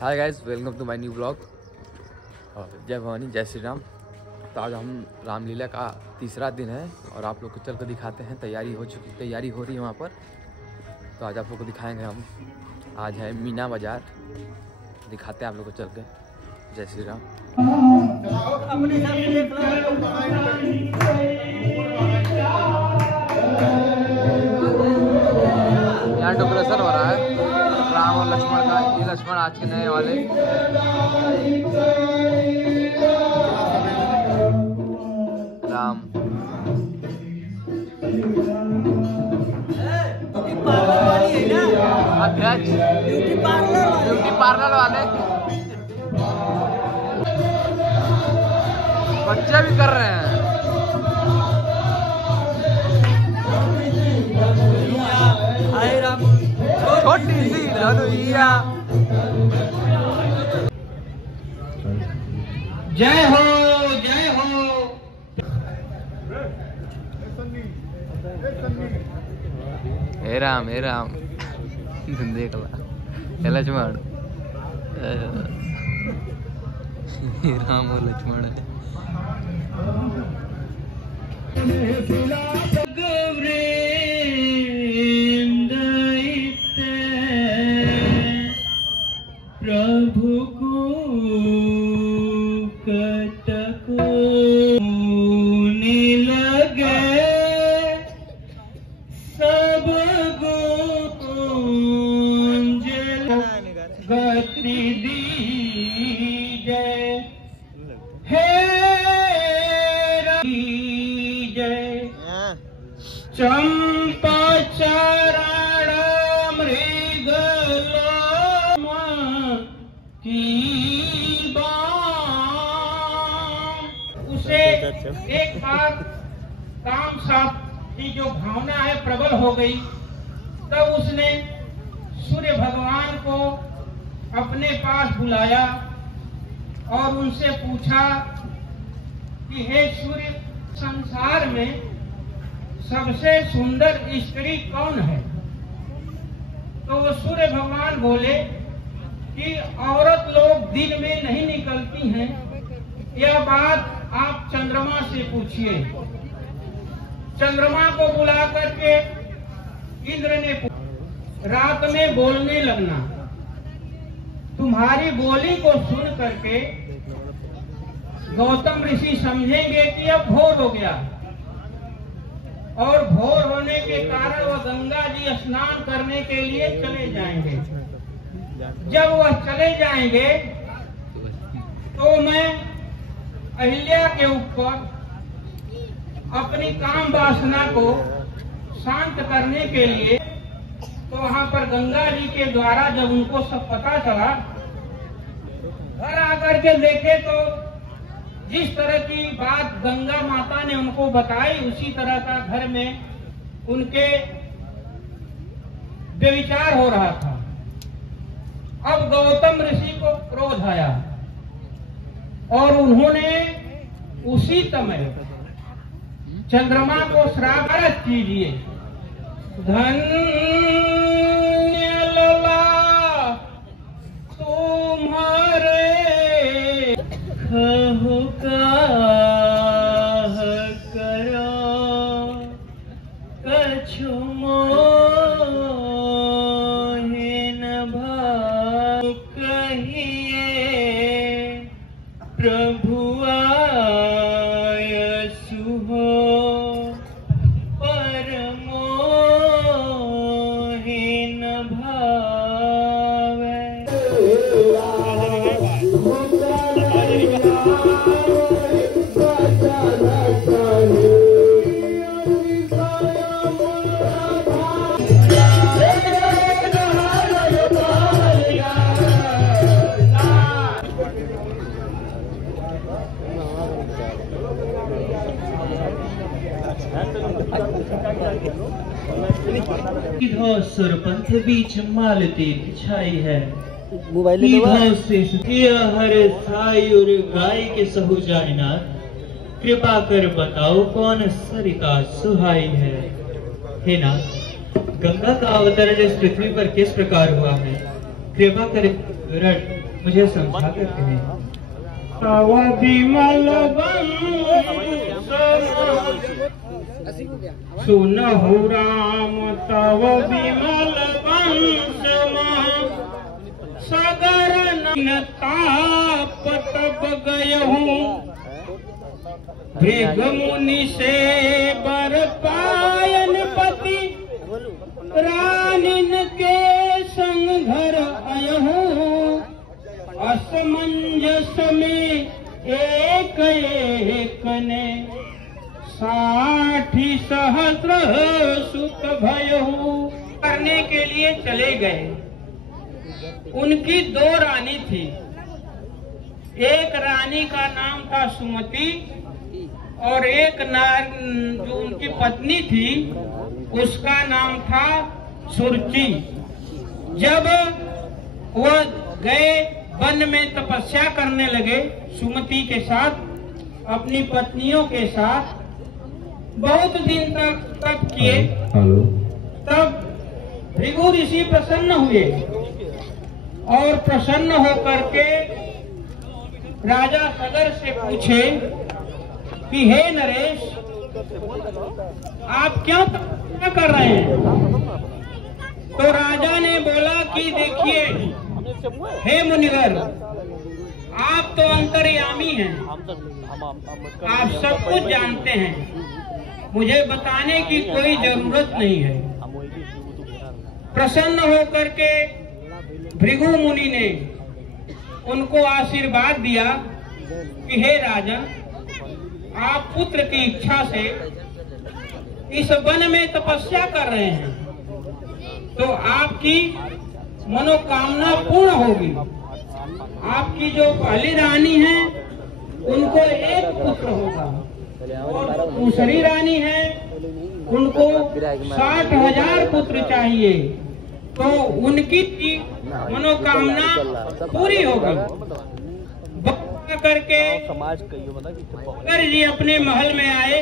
Hi guys, welcome to my new blog. और जय भवानी, जय श्री राम। तो आज हम रामलीला का तीसरा दिन है और आप लोग को चल कर दिखाते हैं। तैयारी हो रही है वहाँ पर। तो आज आप लोग को दिखाएंगे हम। आज है मीना बाजार, दिखाते हैं आप लोग को चल के। जय श्री राम। यहाँ डेकोरेशन हो रहा है राम और लक्ष्मण का। ये लक्ष्मण आज के नए वाले। राम अध्यक्ष ब्यूटी पार्लर वाले बच्चे भी कर रहे हैं। छोटी सी धनुइया। जय हो जय हो। हे राम देख ला लक्ष्मण। हे राम और लक्ष्मण है। प्रभु को कटको लगे सब गति दीजय हे जय चंपा चरण मृगल उसे एक बार काम साफ की जो भावना है प्रबल हो गई। तब उसने सूर्य भगवान को अपने पास बुलाया और उनसे पूछा कि हे सूर्य, संसार में सबसे सुंदर स्त्री कौन है? तो वो सूर्य भगवान बोले कि औरत लोग दिन में नहीं निकलती हैं। यह बात आप चंद्रमा से पूछिए। चंद्रमा को बुला करके इंद्र ने रात में बोलने लगना। तुम्हारी बोली को सुन करके गौतम ऋषि समझेंगे कि अब भोर हो गया, और भोर होने के कारण वह गंगा जी स्नान करने के लिए चले जाएंगे। जब वह चले जाएंगे तो मैं अहिल्या के ऊपर अपनी काम वासना को शांत करने के लिए, तो वहां पर गंगा जी के द्वारा जब उनको सब पता चला, घर आकर के देखे तो जिस तरह की बात गंगा माता ने उनको बताई, उसी तरह का घर में उनके व्यभिचार हो रहा था। अब गौतम ऋषि को क्रोध आया और उन्होंने उसी समय चंद्रमा को श्राप कीजिए। धन्य लला तुम्हारे कहु काह करो कछु मोहि न भाव कहिए प्रभु आयसु हो परमो ही न भावे। सुरपंथ बीच मालती छाई है। हर साई और गाय के सहु जानिनाथ, कृपा कर बताओ कौन सरिता सुहाई है। हे नाथ, गंगा का अवतरण इस पृथ्वी पर किस प्रकार हुआ है? कृपा कर मुझे समझा देते हैं। तव विमल सुनहु राम तव विमल वंश सगर ताप तब गयहूँ भृग मुनि से बर पायन पति रानिन के संग घर अयहूँ असमंजस में एक एक ने 60 सहस्र सुत भयहु करने के लिए चले गए। उनकी 2 रानी थी। एक रानी का नाम था सुमति और एक जो उनकी पत्नी थी उसका नाम था सुरुचि। जब वह गए वन में तपस्या करने लगे सुमति के साथ अपनी पत्नियों के साथ बहुत दिन तक तप किए। तब भृगु ऋषि प्रसन्न हुए और प्रसन्न होकर के राजा सगर से पूछे कि हे नरेश आप क्यों तपस्या कर रहे हैं? तो राजा ने बोला कि देखिए हे मुनिवर आप तो अंतर्यामी हैं, आप सब कुछ जानते हैं, मुझे बताने की कोई जरूरत नहीं है। प्रसन्न होकर के भृगु मुनि ने उनको आशीर्वाद दिया कि हे राजन आप पुत्र की इच्छा से इस वन में तपस्या कर रहे हैं तो आपकी मनोकामना पूर्ण होगी। आपकी जो पहली रानी है उनको एक पुत्र होगा और दूसरी रानी है उनको 60,000 पुत्र चाहिए तो उनकी मनोकामना पूरी होगी। करके सगर जी अपने महल में आए।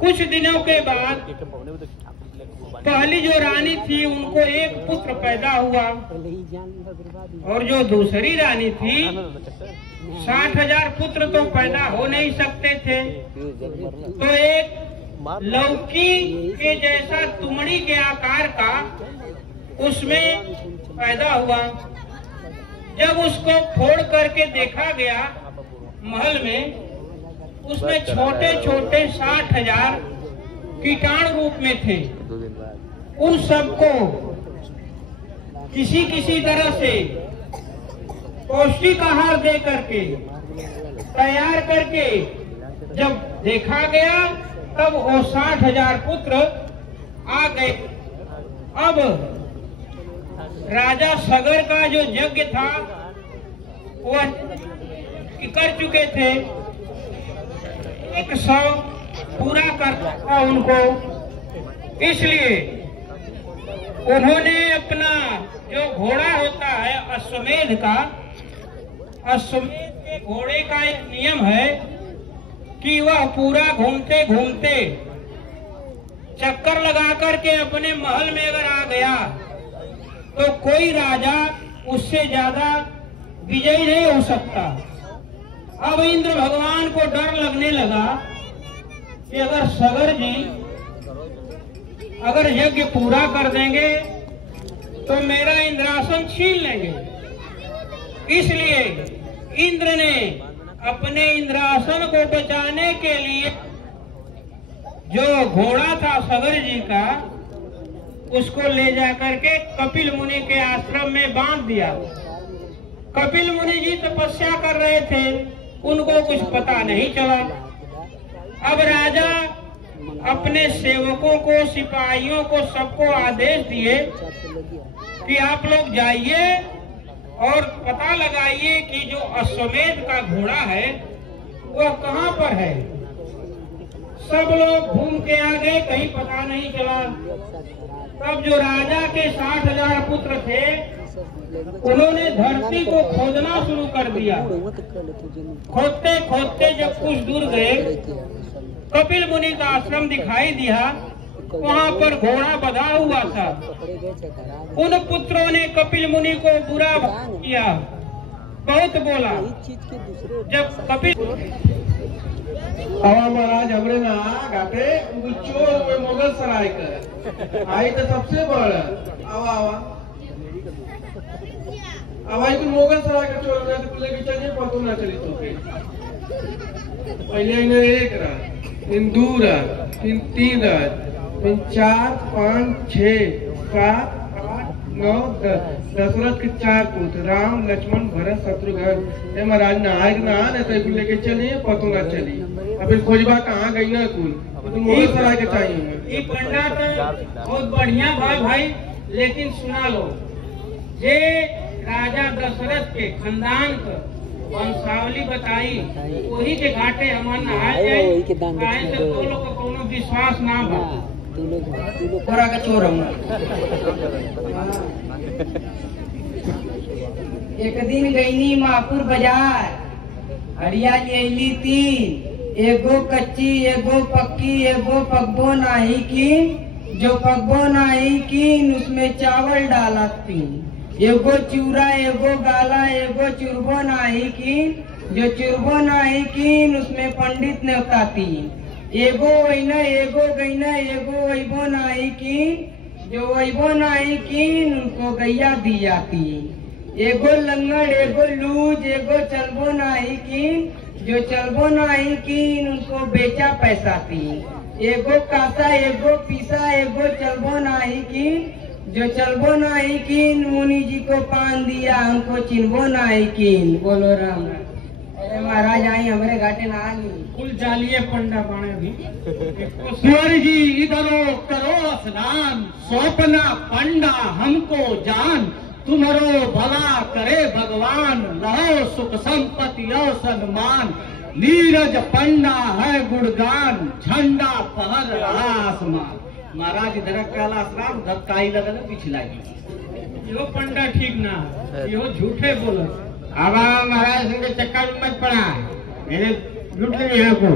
कुछ दिनों के बाद पहली जो रानी थी उनको एक पुत्र पैदा हुआ और जो दूसरी रानी थी 60,000 पुत्र तो पैदा हो नहीं सकते थे तो एक लौकी के जैसा तुमड़ी के आकार का उसमें पैदा हुआ। जब उसको फोड़ करके देखा गया महल में उसमें छोटे छोटे 60,000 कीटाणु रूप में थे। उन सबको किसी किसी तरह से पौष्टिक आहार दे करके तैयार करके जब देखा गया तब वो 60,000 पुत्र आ गए। अब राजा सगर का जो यज्ञ था वह कर चुके थे। 100 पूरा करना था उनको, इसलिए उन्होंने अपना जो घोड़ा होता है अश्वमेध का, अश्वमेध के घोड़े का एक नियम है कि वह पूरा घूमते घूमते चक्कर लगा करके अपने महल में अगर आ गया तो कोई राजा उससे ज्यादा विजयी नहीं हो सकता। अब इंद्र भगवान को डर लगने लगा कि अगर सगर जी अगर यज्ञ पूरा कर देंगे तो मेरा इंद्रासन छीन लेंगे। इसलिए इंद्र ने अपने इंद्रासन को बचाने के लिए जो घोड़ा था सगर जी का उसको ले जाकर के कपिल मुनि के आश्रम में बांध दिया। कपिल मुनि जी तपस्या कर रहे थे, उनको कुछ पता नहीं चला। अब राजा अपने सेवकों को, सिपाहियों को, सबको आदेश दिए कि आप लोग जाइए और पता लगाइए कि जो अश्वमेध का घोड़ा है वह कहाँ पर है। सब लोग घूम के आ गए, कहीं पता नहीं चला। तब जो राजा के 60,000 पुत्र थे उन्होंने धरती को खोदना शुरू कर दिया। खोदते खोदते जब कुछ दूर गए कपिल मुनि का आश्रम दिखाई दिया वहाँ पर घोड़ा बंधा हुआ था। उन पुत्रों ने कपिल मुनि को बुरा किया, बहुत बोला। जब कपिल हवा महाराज हमरे ना गाते चोर में मुगल सराय कर आई तो सबसे बड़ा आवा आवा आवाज भी मुगल सराय का चोर में तो लेके चलिए पतो ना चली तो पहले इन्हें एक रात इन दो रात इन तीन रात इन 4 5 6 7 8 9 10 दशरथ के 4 पुत्र राम लक्ष्मण भरत शत्रुघ्न। महाराज नहाए नहा तो लेके चलिए पतो ना चली। अब खोजबा कहाँ गई ना कुल तो मुगल सराय के चाहिए। ये पंडा तो बहुत बढ़िया भाई, लेकिन सुना लो, जे राजा दशरथ के खानदान का वंशावली बताई वही के घाटे हमारे नहाए जाए, से तो लोग को कोनो विश्वास ना बा। थोड़ा का चोर एक दिन गईनी मापुर बाजार, हरियाली अली 3, एगो कच्ची एगो पक्की एगो पकबो नाही की, जो पकबो नाही की उसमें चावल डाला 3, एगो चूरा एगो गाला एगो चुरबो नाही की, जो चुरबो नाही की उसमें पंडित नेवता 3, एगो वैना एगो गैना एगो वैबो नाही की, जो वैबो नाही की उनको गैया दी जाती, एगो लंगड़ एगो लूज एगो चलबो नाही की, जो चलबो नाही की उनको बेचा पैसा 3, एगो कासा एगो पीसा एगो चलबो नाही की, जो चलबो नहीं की मुनि जी को पान दिया हमको चिन्हबो नहीं की। बोलो राम। अरे महाराज आई हमारे घाटे ना आनी कुल जालिए पंडा बाणे भी। तिवारी जी इधर करो स्नान, सौंपना पंडा हमको जान, तुम्हारो भला करे भगवान, रहो सुख संपत्ति और सन्मान, नीरज पंडा है गुणगान, झंडा पहर रहा आसमान। महाराज इधर काला स्नान धक्काई लगल पिछला यो पंडा ठीक ना, यो झूठे बोलो। अब महाराज संग चक्कर में मत पड़ा, मेरे लूट लेंगे यहाँ को।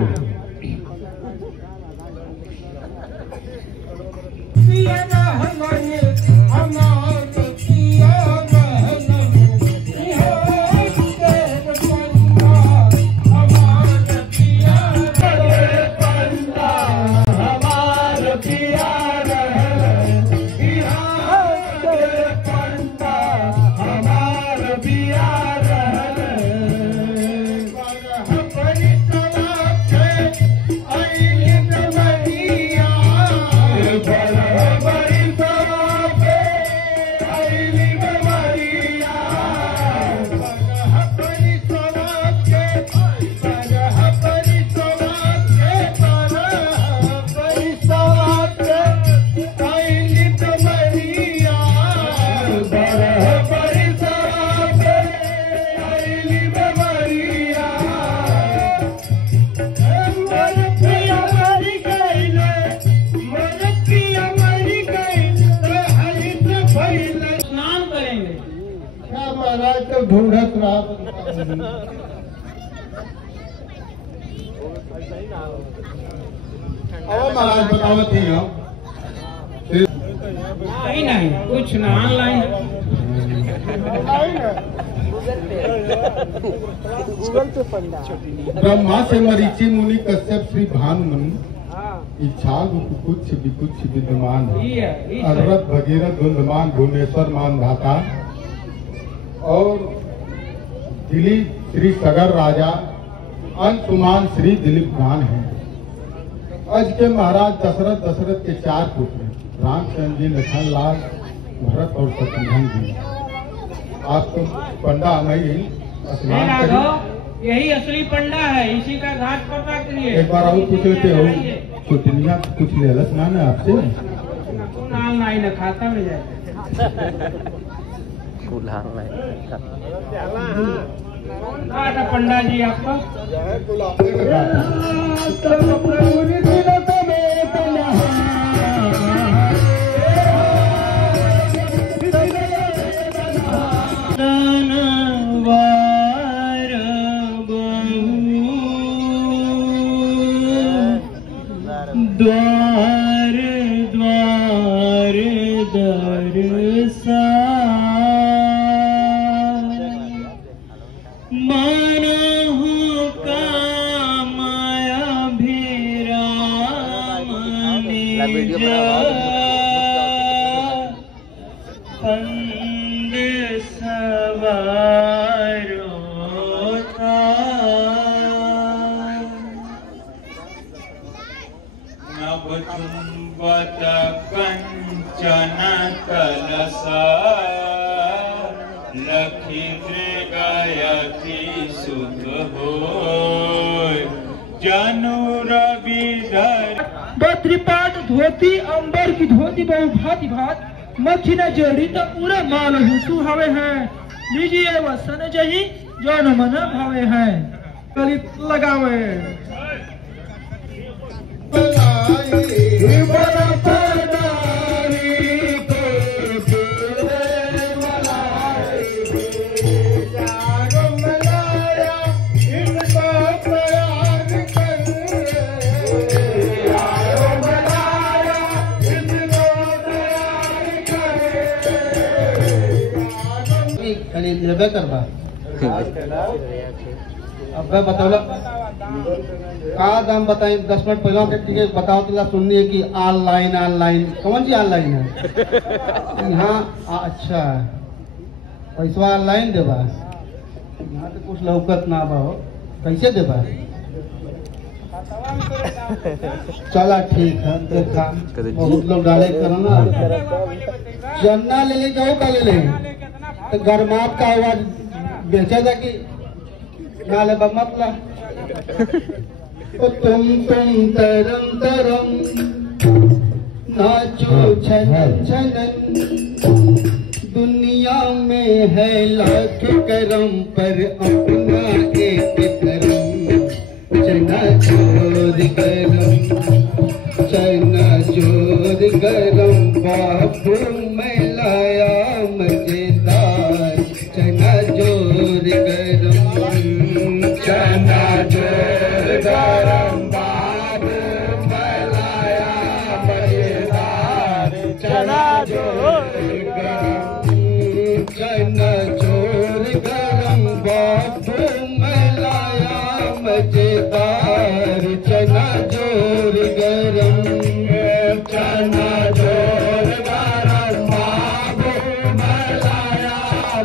ढूंढत रहा महाराज बतावत ही हो नहीं नहीं कुछ ना ऑनलाइन ब्रह्मा से मरीचि मुनि कश्यप श्री भानुमनु, इच्छा कुछ विकुछ विद्यमान, अररत भगीरथ धुंधमान भुवनेश्वर मान धाता, और दिलीप श्री सगर राजा, अंशुमान श्री दिलीप खान है। आज के महाराज दशरथ के 4 पुत्र रामचंद्र जी, लखन लाल, भरत और शत्रुघ्न जी। आप तो पंडा नहीं स्नान करिए, यही असली पंडा है, इसी का घाट पता करिए। एक बार और पूछ लेते हो, चुटनिया कुछ ले स्नान है आपसे नाल ना खाता में जाए पंडा जी आपका द्वार मानहु का माया भेरा पंड सवारो था नभ चुंबत कंचन कलसा लखी मृगयति सुख होय जनु रविधर त्रिपाट धोती अंबर की धोती बहु भांति भात मक्खी न जोड़ी तो पूरा माल हेतु हवे हैं लीजिए वसन जही जौन मन भावे हैं कली लगावे करवा अब मैं बताओ का दाम बताए 10 मिनट पहले बताओ तो सुननी है कि ऑनलाइन ऑनलाइन कौन सी ऑनलाइन है यहाँ अच्छा पैसा ऑनलाइन देवा यहाँ तो कुछ लौकत ना बा हो कैसे देवा चला ठीक है देखा बहुत लोग डाले करना चन्ना ले ले जाओ का ले ले तो गरमात का आवाज बेचा जा कि नाले बमतला तुम तरम तरम नाचो छनन छनन दुनिया में है लाख करम पर अपना एक करम चना चोर गरम चना चोर गरम बाबू मैं लाया मजेदार चना चोर गरम चना चोर गरम बाबू मैं लाया मजेदार चना चोर गरम चना चोर गरम बाबू मैं लाया मजेदार चना चोर गरम चना चोर गरम बाबू मैं लाया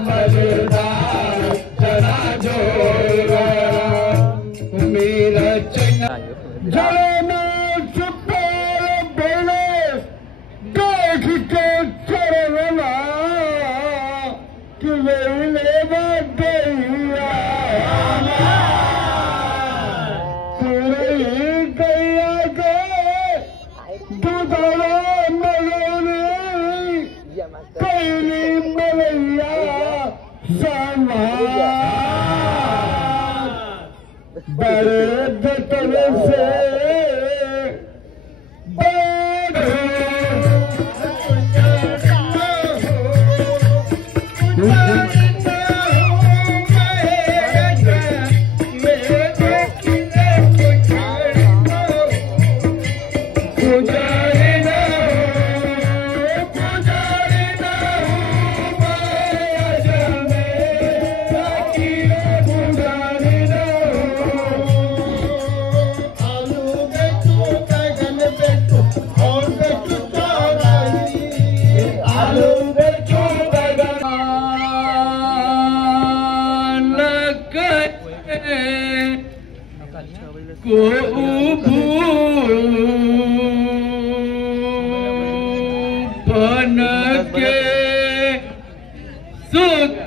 मजेदार चना चोर गरम मेरा चना जलना सुपर बोले देख के चरना कि वेले बदैया सुरई गैया गे दूधवा मलोने कैली मलैया समा बड़े दतन से बन के सुख